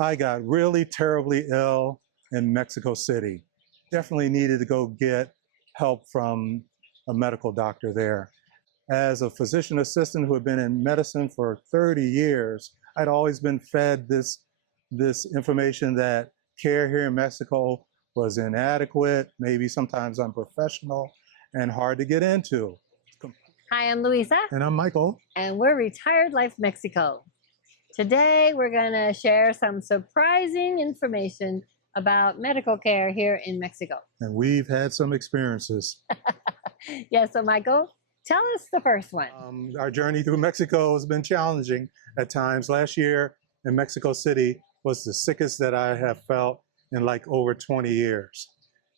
I got really terribly ill in Mexico City. Definitely needed to go get help from a medical doctor there. As a physician assistant who had been in medicine for 30 years, I'd always been fed this information that care here in Mexico was inadequate, maybe sometimes unprofessional, and hard to get into. Hi, I'm Louisa. And I'm Michael. And we're Retired Life Mexico. Today, we're going to share some surprising information about medical care here in Mexico. And we've had some experiences. Yeah, so Michael, tell us the first one. Our journey through Mexico has been challenging at times. Last year in Mexico City was the sickest that I have felt in like over 20 years.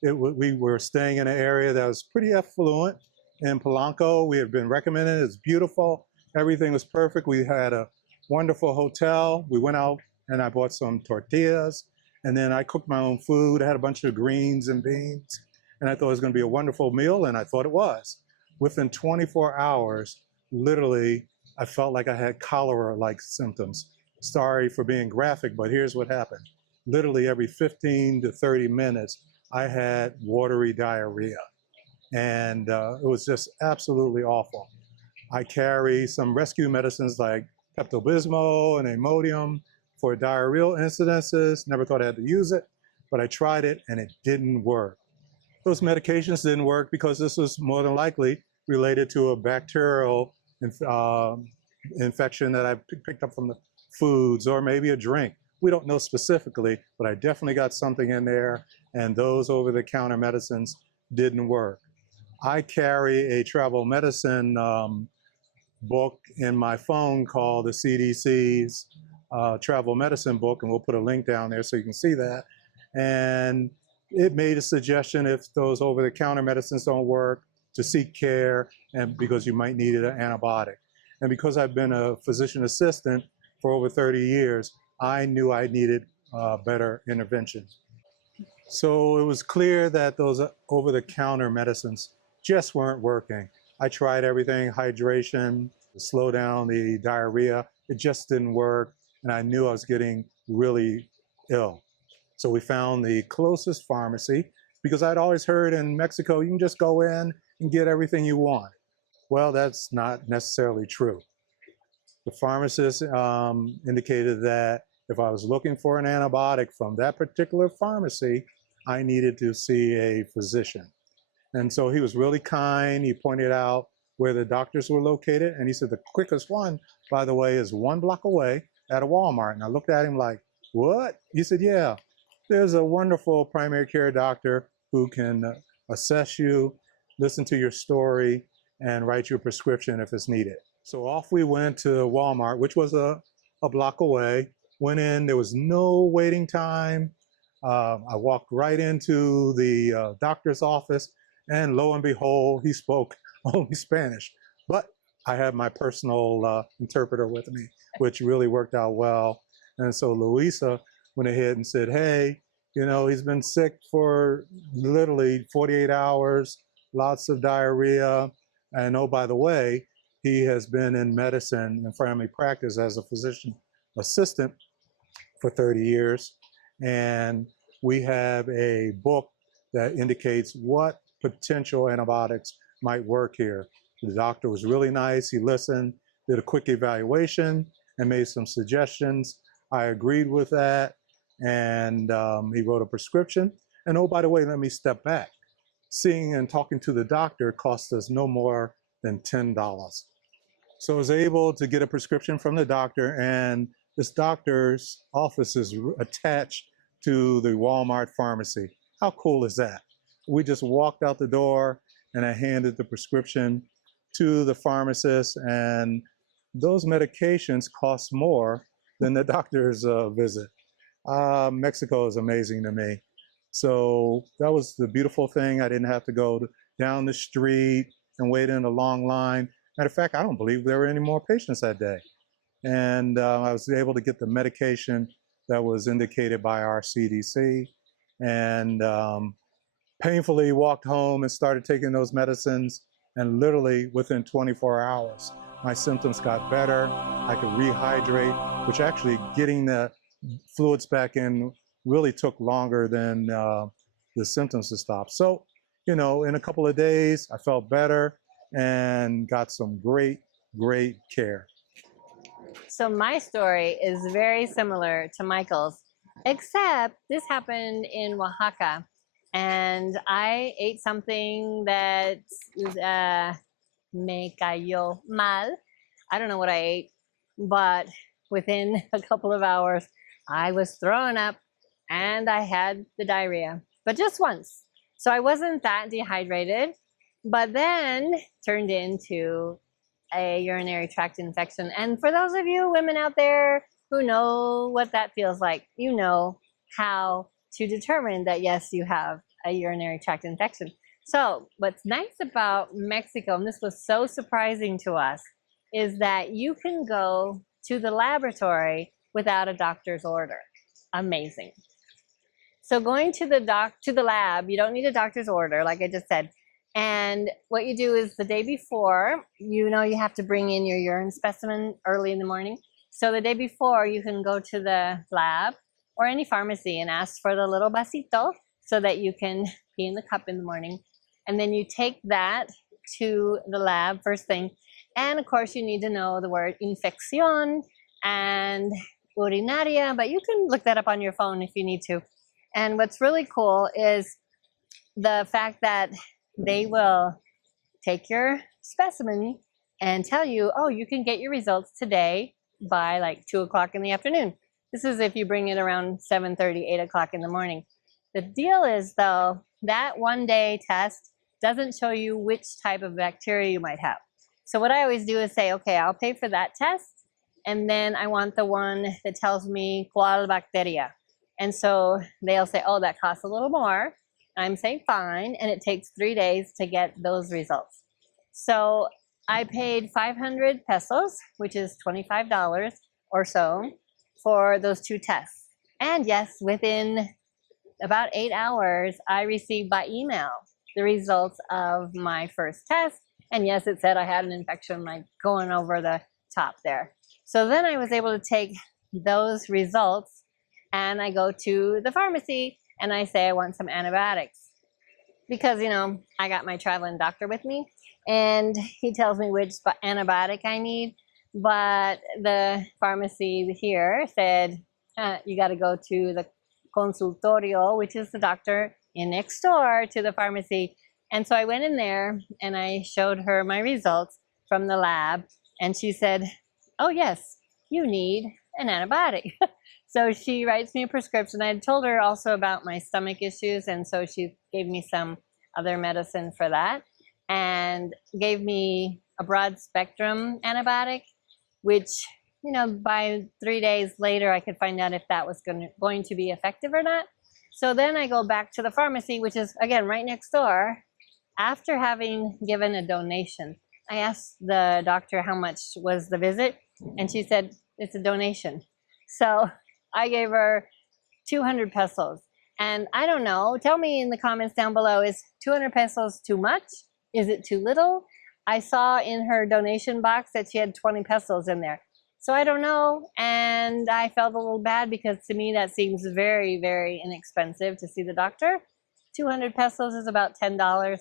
We were staying in an area that was pretty affluent in Polanco. We had been recommended. It's beautiful. Everything was perfect. We had a wonderful hotel. We went out and I bought some tortillas, and then I cooked my own food. I had a bunch of greens and beans, and I thought it was going to be a wonderful meal, and I thought it was. Within 24 hours, literally, I felt like I had cholera-like symptoms. Sorry for being graphic, but here's what happened. Literally every 15 to 30 minutes, I had watery diarrhea, and it was just absolutely awful. I carry some rescue medicines like Pepto-Bismol and Imodium for diarrheal incidences. Never thought I had to use it, but I tried it and it didn't work. Those medications didn't work because this was more than likely related to a bacterial infection that I picked up from the foods or maybe a drink. We don't know specifically, but I definitely got something in there, and those over-the-counter medicines didn't work. I carry a travel medicine book in my phone called the CDC's travel medicine book, and we'll put a link down there so you can see that. And it made a suggestion if those over-the-counter medicines don't work, to seek care, and because you might need an antibiotic. And because I've been a physician assistant for over 30 years, I knew I needed better intervention. So it was clear that those over-the-counter medicines just weren't working. I tried everything, hydration, to slow down the diarrhea. It just didn't work, and I knew I was getting really ill. So we found the closest pharmacy, because I'd always heard in Mexico, you can just go in and get everything you want. Well, that's not necessarily true. The pharmacist indicated that if I was looking for an antibiotic from that particular pharmacy, I needed to see a physician. And so he was really kind. He pointed out where the doctors were located. And he said, the quickest one, by the way, is 1 block away at a Walmart. And I looked at him like, what? He said, yeah, there's a wonderful primary care doctor who can assess you, listen to your story, and write you a prescription if it's needed. So off we went to Walmart, which was a block away. Went in, there was no waiting time. I walked right into the doctor's office, and lo and behold, he spoke only Spanish. But I had my personal interpreter with me, which really worked out well. And so Louisa went ahead and said, hey, you know, he's been sick for literally 48 hours, lots of diarrhea. And oh, by the way, he has been in medicine and family practice as a physician assistant for 30 years. And we have a book that indicates what potential antibiotics might work here. The doctor was really nice. He listened, did a quick evaluation, and made some suggestions. I agreed with that, and he wrote a prescription. And oh, by the way, let me step back. Seeing and talking to the doctor cost us no more than $10. So I was able to get a prescription from the doctor, and this doctor's office is attached to the Walmart pharmacy. How cool is that? We just walked out the door, and I handed the prescription to the pharmacist, and those medications cost more than the doctor's visit. Mexico is amazing to me. So that was the beautiful thing. I didn't have to go down the street and wait in a long line. Matter of fact, I don't believe there were any more patients that day. And I was able to get the medication that was indicated by our CDC, and painfully walked home and started taking those medicines. And literally within 24 hours, my symptoms got better. I could rehydrate, which actually getting the fluids back in really took longer than the symptoms to stop. So, you know, in a couple of days, I felt better and got some great care. So my story is very similar to Michael's, except this happened in Oaxaca. And I ate something that me cayó mal. I don't know what I ate, but within a couple of hours, I was throwing up and I had the diarrhea, but just once. So I wasn't that dehydrated, but then turned into a urinary tract infection. And for those of you women out there who know what that feels like, you know how to determine that yes, you have a urinary tract infection. So what's nice about Mexico, and this was so surprising to us, is that you can go to the laboratory without a doctor's order. Amazing. So going to the lab, you don't need a doctor's order, like I just said. And what you do is the day before, you know you have to bring in your urine specimen early in the morning. So the day before, you can go to the lab or any pharmacy and ask for the little vasito so that you can pee in the cup in the morning. And then you take that to the lab first thing. And of course, you need to know the word infección and urinaria, but you can look that up on your phone if you need to. And what's really cool is the fact that they will take your specimen and tell you, oh, you can get your results today by like 2 o'clock in the afternoon. This is if you bring it around 7:30, 8 o'clock in the morning. The deal is, though, that one-day test doesn't show you which type of bacteria you might have. So what I always do is say, okay, I'll pay for that test, and then I want the one that tells me cuál bacteria. And so they'll say, oh, that costs a little more. I'm saying fine, and it takes 3 days to get those results. So I paid 500 pesos, which is $25 or so, for those 2 tests. And yes, within about 8 hours, I received by email the results of my first test. And yes, it said I had an infection, like going over the top there. So then I was able to take those results and I go to the pharmacy and I say I want some antibiotics. Because, you know, I got my traveling doctor with me and he tells me which antibiotic I need. But the pharmacy here said, you got to go to the consultorio, which is the doctor in next door to the pharmacy. And so I went in there and I showed her my results from the lab. And she said, oh, yes, you need an antibiotic. So she writes me a prescription. I had told her also about my stomach issues. And so she gave me some other medicine for that and gave me a broad spectrum antibiotic, which, you know, by 3 days later, I could find out if that was going to be effective or not. So then I go back to the pharmacy, which is, again, right next door. After having given a donation, I asked the doctor how much was the visit, and she said, it's a donation. So I gave her 200 pesos. And I don't know, tell me in the comments down below, is 200 pesos too much? Is it too little? I saw in her donation box that she had 20 pesos in there. So I don't know, and I felt a little bad because to me that seems very, very inexpensive to see the doctor. 200 pesos is about $10.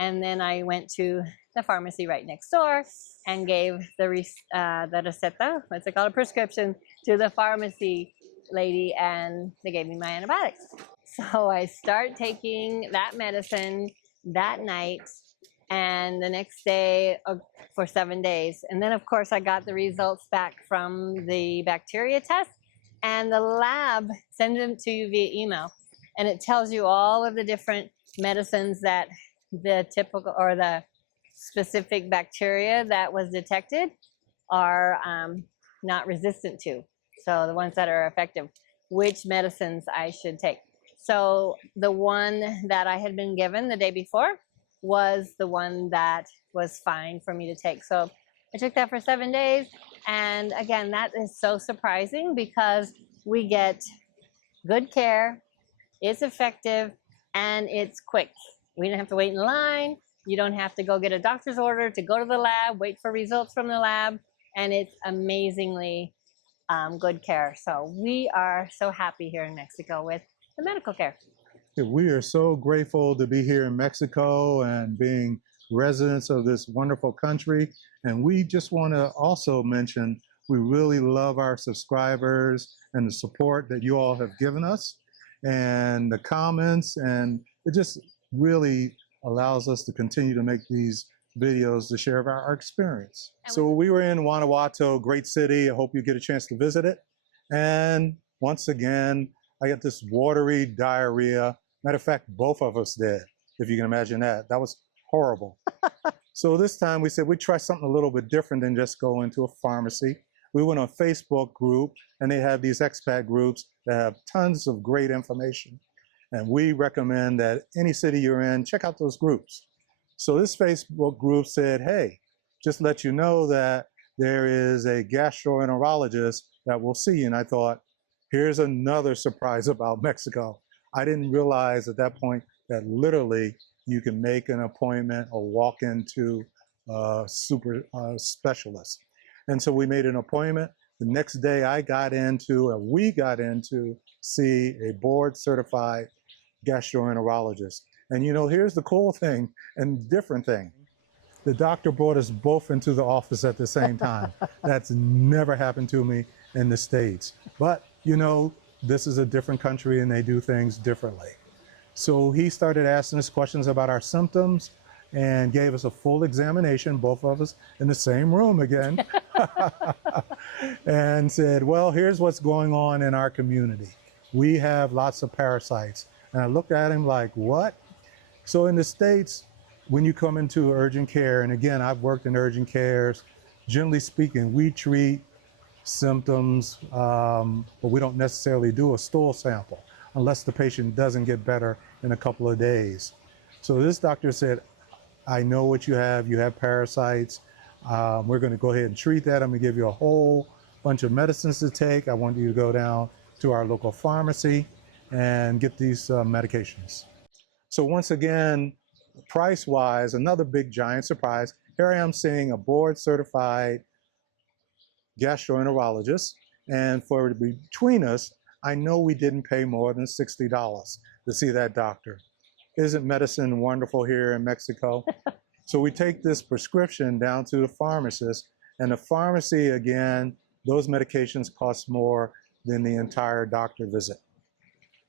And then I went to the pharmacy right next door and gave the receta, what's it called, a prescription, to the pharmacy lady, and they gave me my antibiotics. So I start taking that medicine that night and the next day for 7 days. And then, of course, I got the results back from the bacteria test, and the lab sends them to you via email. And it tells you all of the different medicines that the typical or the specific bacteria that was detected are not resistant to. So the ones that are effective, which medicines I should take. So the one that I had been given the day before was the one that was fine for me to take. So I took that for 7 days. And again, that is so surprising because we get good care, it's effective, and it's quick. We don't have to wait in line. You don't have to go get a doctor's order to go to the lab, wait for results from the lab. And it's amazingly good care. So we are so happy here in Mexico with the medical care. We are so grateful to be here in Mexico and being residents of this wonderful country. And we just want to also mention we really love our subscribers and the support that you all have given us and the comments. And it just really allows us to continue to make these videos to share our experience. So we were in Guanajuato, great city. I hope you get a chance to visit it. And once again, I got this watery diarrhea. Matter of fact, both of us did, if you can imagine that. That was horrible. So this time we said we'd try something a little bit different than just go into a pharmacy. We went on a Facebook group, and they have these expat groups that have tons of great information. And we recommend that any city you're in, check out those groups. So this Facebook group said, hey, just let you know that there is a gastroenterologist that will see you. And I thought, here's another surprise about Mexico. I didn't realize at that point that literally you can make an appointment or walk into a super specialist. And so we made an appointment. The next day we got in to see a board certified gastroenterologist. And you know, here's the cool thing and different thing. The doctor brought us both into the office at the same time. That's never happened to me in the States. But you know, this is a different country and they do things differently. So he started asking us questions about our symptoms and gave us a full examination, both of us in the same room again, and said, well, here's what's going on in our community. We have lots of parasites. And I looked at him like, what? So in the States, when you come into urgent care, and again, I've worked in urgent cares, generally speaking, we treat symptoms, but we don't necessarily do a stool sample unless the patient doesn't get better in a couple of days. So this doctor said, I know what you have parasites. We're going to go ahead and treat that. I'm going to give you a whole bunch of medicines to take. I want you to go down to our local pharmacy and get these medications. So once again, price-wise, another big giant surprise. Here I am seeing a board-certified gastroenterologist, and for between us, I know we didn't pay more than $60 to see that doctor. Isn't medicine wonderful here in Mexico? So we take this prescription down to the pharmacist, and the pharmacy, again, those medications cost more than the entire doctor visit.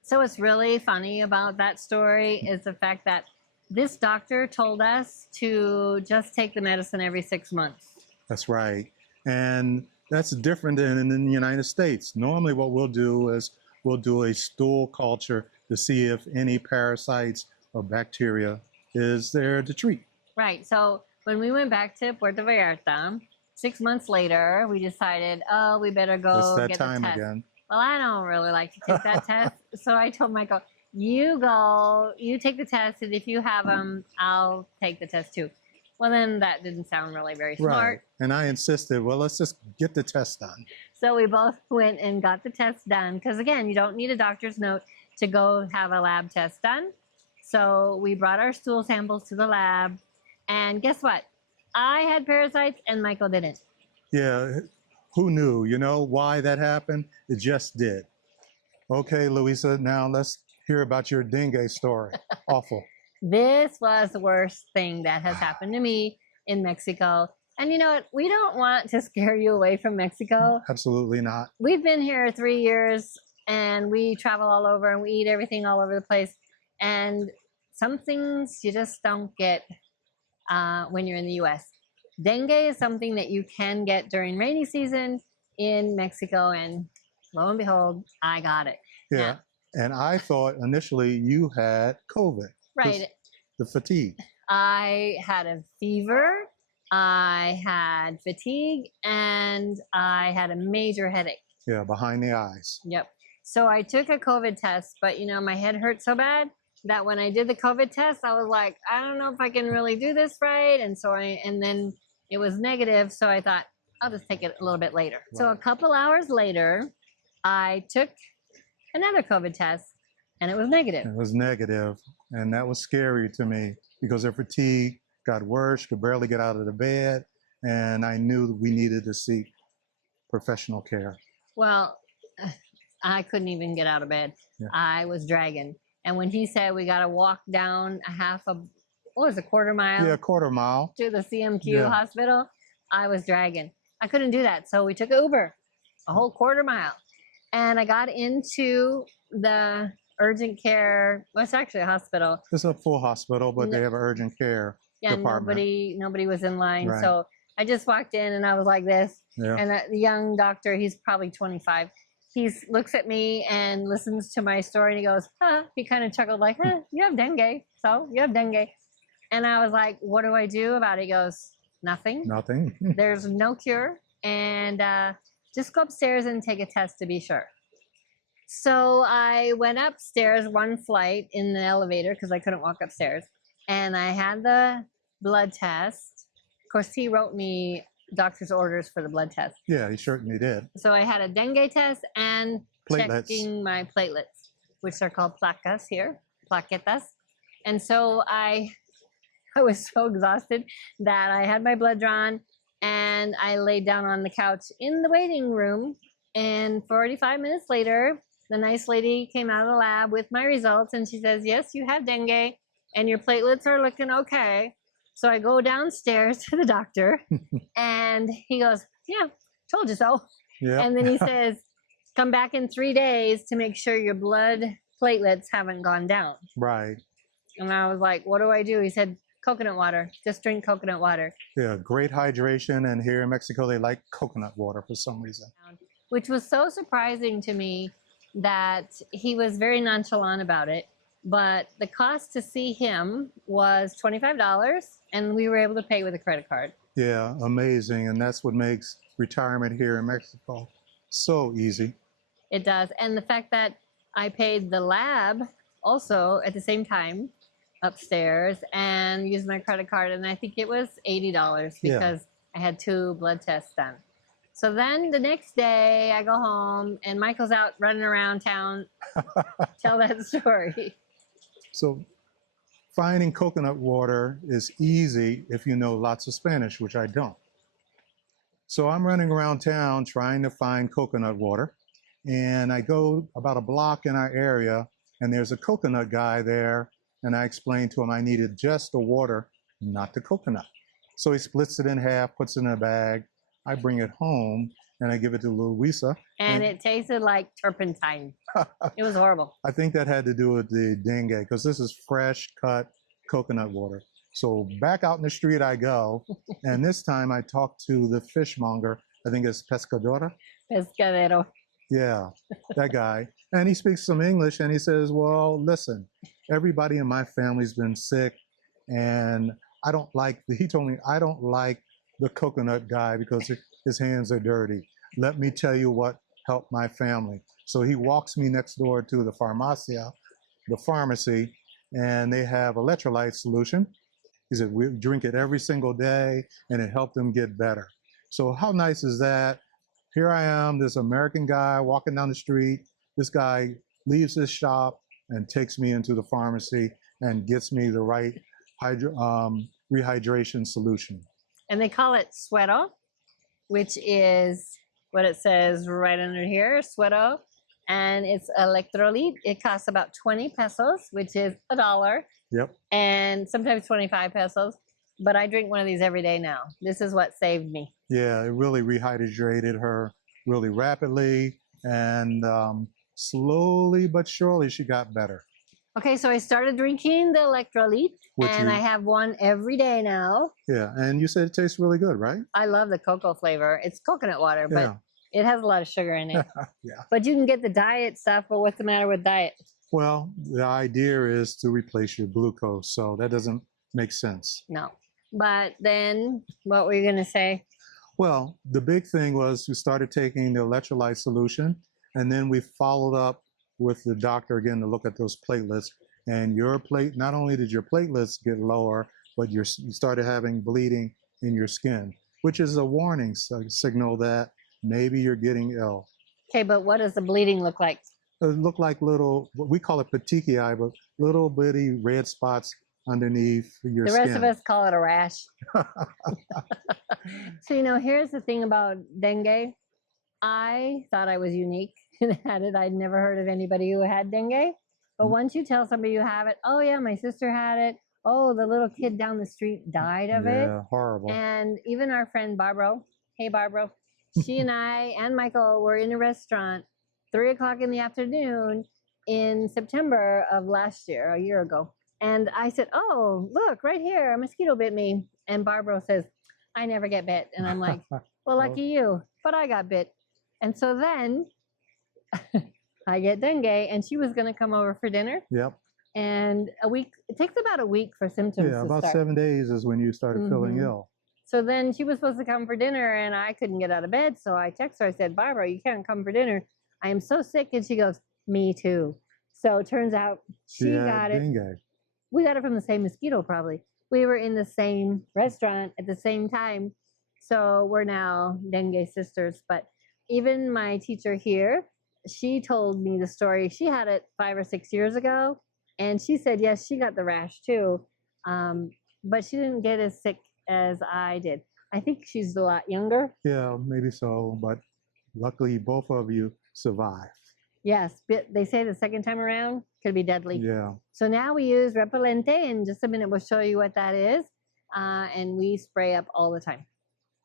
So what's really funny about that story is the fact that this doctor told us to just take the medicine every 6 months. That's right. And that's different than in the United States. Normally what we'll do is we'll do a stool culture to see if any parasites or bacteria is there to treat. Right. So when we went back to Puerto Vallarta, 6 months later, we decided, oh, we better go It's that get time the test. again. Well, I don't really like to take that test. So I told Michael, you go, you take the test, and if you have them, I'll take the test too. Well, then that didn't sound really very smart. Right. And I insisted, well, let's just get the test done. So we both went and got the test done. Because again, you don't need a doctor's note to go have a lab test done. So we brought our stool samples to the lab. And guess what? I had parasites and Michael didn't. Yeah, who knew, you know, why that happened? It just did. Okay, Luisa, now let's hear about your dengue story. Awful. This was the worst thing that has happened to me in Mexico. And you know what? We don't want to scare you away from Mexico. Absolutely not. We've been here 3 years and we travel all over and we eat everything all over the place. And some things you just don't get when you're in the US. Dengue is something that you can get during rainy season in Mexico, and lo and behold, I got it. Yeah, Now, and I thought initially you had COVID. right. The fatigue. I had a fever, I had fatigue, and I had a major headache. Yeah, behind the eyes. Yep. So I took a COVID test, but you know, my head hurt so bad that when I did the COVID test, I was like, I don't know if I can really do this right. And so and then it was negative. So I thought, I'll just take it a little bit later. Right. So a couple hours later, I took another COVID test and it was negative. It was negative, and that was scary to me because the fatigue got worse, could barely get out of the bed, and I knew that we needed to seek professional care. Well, I couldn't even get out of bed. Yeah. I was dragging. And when he said we got to walk down what was it, quarter mile Yeah, quarter mile. to the CMQ Yeah. hospital, I was dragging. I couldn't do that. So we took Uber a whole quarter mile. And I got into the urgent care. Well, it's actually a hospital. It's a full hospital, but they have an urgent care Yeah, department. nobody was in line. Right. So I just walked in and I was like this. Yeah. And the young doctor, he's probably 25. He looks at me and listens to my story and he goes, huh. He kind of chuckled like, huh, you have dengue. So you have dengue. And I was like, what do I do about it? He goes, nothing. Nothing. There's no cure. And just go upstairs and take a test to be sure. So I went upstairs one flight in the elevator because I couldn't walk upstairs. And I had the blood test. Of course, he wrote me doctor's orders for the blood test. Yeah, he certainly did. So I had a dengue test and Platelets. checking my platelets, which are called placas here, plaquetas. And so I was so exhausted that I had my blood drawn and I laid down on the couch in the waiting room. And 45 minutes later, the nice lady came out of the lab with my results and she says, yes, you have dengue and your platelets are looking okay. So I go downstairs to the doctor and he goes, yeah, told you so. Yeah. And then he says, come back in 3 days to make sure your blood platelets haven't gone down. Right. And I was like, what do I do? He said, coconut water. Just drink coconut water. Yeah, great hydration. And here in Mexico, they like coconut water for some reason. Which was so surprising to me that he was very nonchalant about it. But the cost to see him was $25 and we were able to pay with a credit card. Yeah, amazing. And that's what makes retirement here in Mexico so easy. It does. And the fact that I paid the lab also at the same time upstairs and used my credit card. And I think it was $80 because I had 2 blood tests done. So then the next day I go home and Michael's out running around town. Tell that story. So finding coconut water is easy if you know lots of Spanish, which I don't. So I'm running around town trying to find coconut water. And I go about a block in our area and there's a coconut guy there. And I explained to him I needed just the water, not the coconut. So he splits it in half, puts it in a bag. I bring it home and I give it to Luisa. And it tasted like turpentine. It was horrible. I think that had to do with the dengue because this is fresh cut coconut water. So back out in the street I go. And this time I talk to the fishmonger. I think it's Pescadora. Pescadero. Yeah, that guy. And he speaks some English and he says, well, listen, everybody in my family's been sick and he told me, I don't like the coconut guy because his hands are dirty. Let me tell you what helped my family. So he walks me next door to the farmacia, the pharmacy, and they have electrolyte solution. He said, we drink it every single day and it helped them get better. So how nice is that? Here I am, this American guy walking down the street. This guy leaves his shop and takes me into the pharmacy and gets me the right rehydration solution. And they call it suero, which is what it says right under here, suero. And it's electrolyte. It costs about 20 pesos, which is $1. Yep. And sometimes 25 pesos. But I drink one of these every day now. This is what saved me. Yeah, it really rehydrated her really rapidly. And slowly but surely she got better. Okay, so I started drinking the electrolyte, and I have one every day now. Yeah, and you said it tastes really good, right? I love the cocoa flavor. It's coconut water, but it has a lot of sugar in it. Yeah. But you can get the diet stuff, but what's the matter with diet? Well, the idea is to replace your glucose, so that doesn't make sense. No. But then, what were you going to say? Well, the big thing was we started taking the electrolyte solution, and then we followed up with the doctor again to look at those platelets. And not only did your platelets get lower, but you started having bleeding in your skin, which is a warning signal that maybe you're getting ill. Okay, but what does the bleeding look like? It looked like little, we call it petechiae, but little bitty red spots underneath your skin. The rest of us call it a rash. So, here's the thing about dengue. I thought I was unique and had it. I'd never heard of anybody who had dengue. But once you tell somebody you have it, oh yeah, my sister had it. Oh, the little kid down the street died of it. Yeah, horrible. And even our friend Barbara, hey Barbara, she and I and Michael were in a restaurant 3 o'clock in the afternoon in September of last year, a year ago. And I said, oh, look, right here, a mosquito bit me. And Barbara says, I never get bit. And I'm like, well, lucky you, but I got bit. And so then I get dengue, and she was going to come over for dinner. Yep. And it takes about a week for symptoms Yeah, to about start. 7 days is when you started feeling ill. So then she was supposed to come for dinner, and I couldn't get out of bed. So I texted her. I said, Barbara, you can't come for dinner. I am so sick. And she goes, me too. So it turns out she got it. Dengue. We got it from the same mosquito, probably. We were in the same restaurant at the same time. So we're now dengue sisters. But even my teacher here, she told me the story. She had it 5 or 6 years ago. And she said, yes, she got the rash too. But she didn't get as sick as I did. I think she's a lot younger. Yeah, maybe so. But luckily, both of you survived. Yes, but they say the second time around could be deadly. Yeah. So now we use repellente. In just a minute, we'll show you what that is. And we spray up all the time.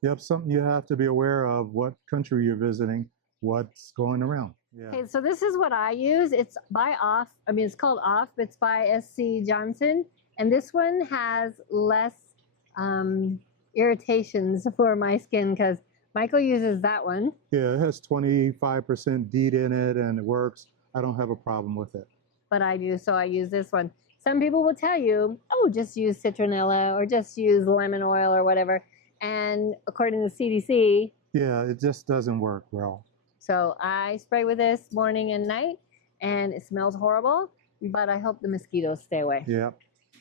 Yep, something you have to be aware of, what country you're visiting, what's going around. Yeah. Okay, so this is what I use. It's by Off. I mean, it's called Off. It's by SC Johnson. And this one has less irritations for my skin because Michael uses that one. Yeah, it has 25% DEET in it and it works. I don't have a problem with it. But I do, so I use this one. Some people will tell you, oh, just use citronella or just use lemon oil or whatever. And according to CDC, yeah, it just doesn't work well. So I spray with this morning and night, and it smells horrible, but I hope the mosquitoes stay away. Yeah.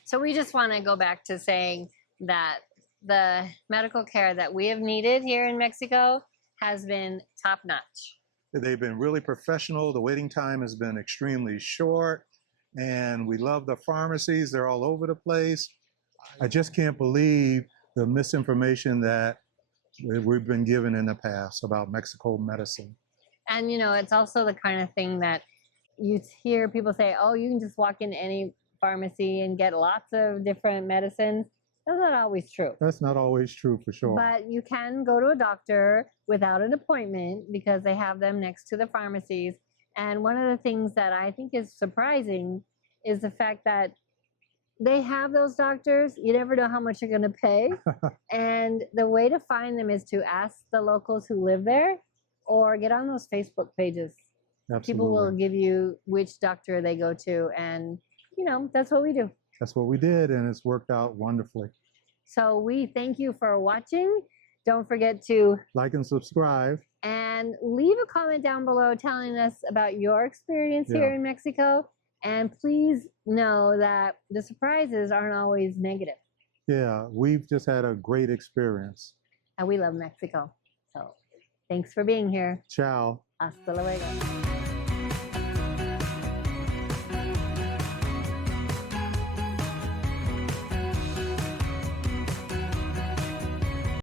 So we just want to go back to saying that the medical care that we have needed here in Mexico has been top notch. They've been really professional. The waiting time has been extremely short, and we love the pharmacies. They're all over the place. I just can't believe the misinformation that we've been given in the past about Mexico medicine. And, you know, it's also the kind of thing that you hear people say, oh, you can just walk in any pharmacy and get lots of different medicines. That's not always true. That's not always true, for sure. But you can go to a doctor without an appointment because they have them next to the pharmacies. And one of the things that I think is surprising is the fact that they have those doctors. You never know how much you're going to pay. And the way to find them is to ask the locals who live there or get on those Facebook pages. Absolutely. People will give you which doctor they go to. And, you know, that's what we do. That's what we did, and it's worked out wonderfully. So we thank you for watching. Don't forget to like and subscribe. And leave a comment down below telling us about your experience here in Mexico. And please know that the surprises aren't always negative. Yeah, we've just had a great experience. And we love Mexico. So thanks for being here. Ciao. Hasta luego.